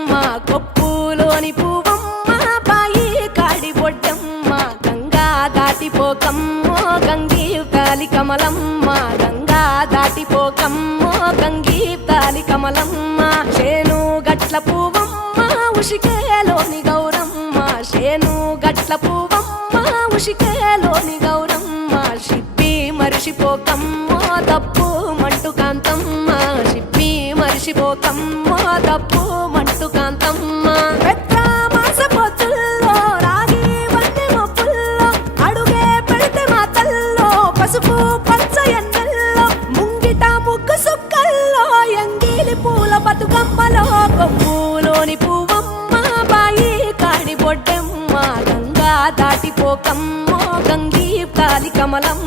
బొడ్డెమ్మ కొప్పులోని పువ్వమ్మ బాయి కాడి బొడ్డెమ్మ గంగా దాటిపోకమ్మో గంగీ తాలి కమలమ్మ గంగా దాటిపోకమ్మో గంగీ తాలి కమలమ్మ చేను గట్ల పువ్వమ్మ ఉషికేలోని గౌరమ్మ చేను గట్ల పువ్వమ్మ ఉషికేలోని గౌరమ్మ షిప్పి మరిషిపోకమ్మో తప్పు మంటు కాంతమ్మ షిప్పి మరిషిపోకమ్మో తప్పు మంటు కాంతమ్మ పెద్ద పొత్తుల్లో రాగి వన్నె మొప్పుల్లో అడుగే పెడితే మాతల్లో పసుపు పచ్చ ఎన్నెల్లో ముంగిట ముగ్గు సుక్కల్లో ఎంగిలి పూల బతుకమ్మలో కొమ్ములోని పువ్వమ్మ బాయి కాడి బొడ్డెమ్మ గంగా దాటిపోకమ్మో గంగీ తాలి కమలమ్మ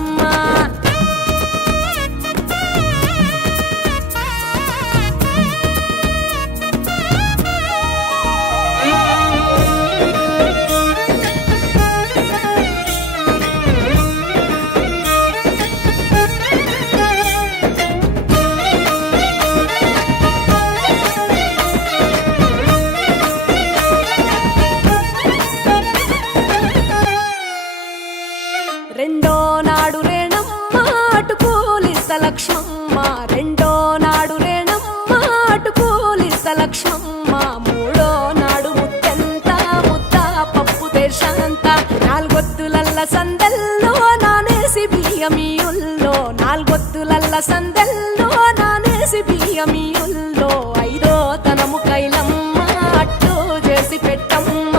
రెండో నాడు రేణమ్మ అటుకూలిస్త లక్ష్మమ్మ రెండో నాడు రేణమ్మ అటుకూలిస్త లక్ష్మమ్మ మూడో నాడు ముత్తెంత ముద్ద పప్పు దేశంత నాలుగొత్తులల్ల సందెల్లో నానేసి బియ్యమియుల్లో నాలుగొత్తులల్ల సందెల్లో నానేసి బియ్యమియుల్లో ఐదో తనము కైలమ్మ అట్టు చేసి పెట్టమ్మ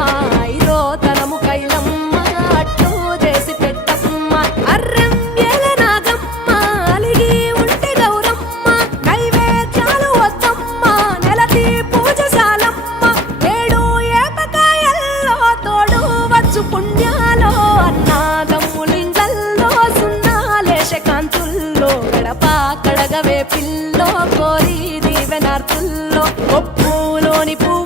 ఐదో తనము కైలమ్మ అట్టు చేసి పెట్టమ్మ అర్రం ఏల నాగమ్మ అలిగి ఉంటే గౌరమ్మ నైవేద్యాలు వద్దమ్మ నెలతి పూజశాలమ్మ ఏడు ఏపకాయల్లో తోడు వచ్చు పుణ్యాలో అన్నాగమ్ములింగల్లో సున్నాలేశ కాంతుల్లో గడప కడగవే పిల్లో కోరి దీవెనార్తుల్లో కొప్పులోని పువ్వు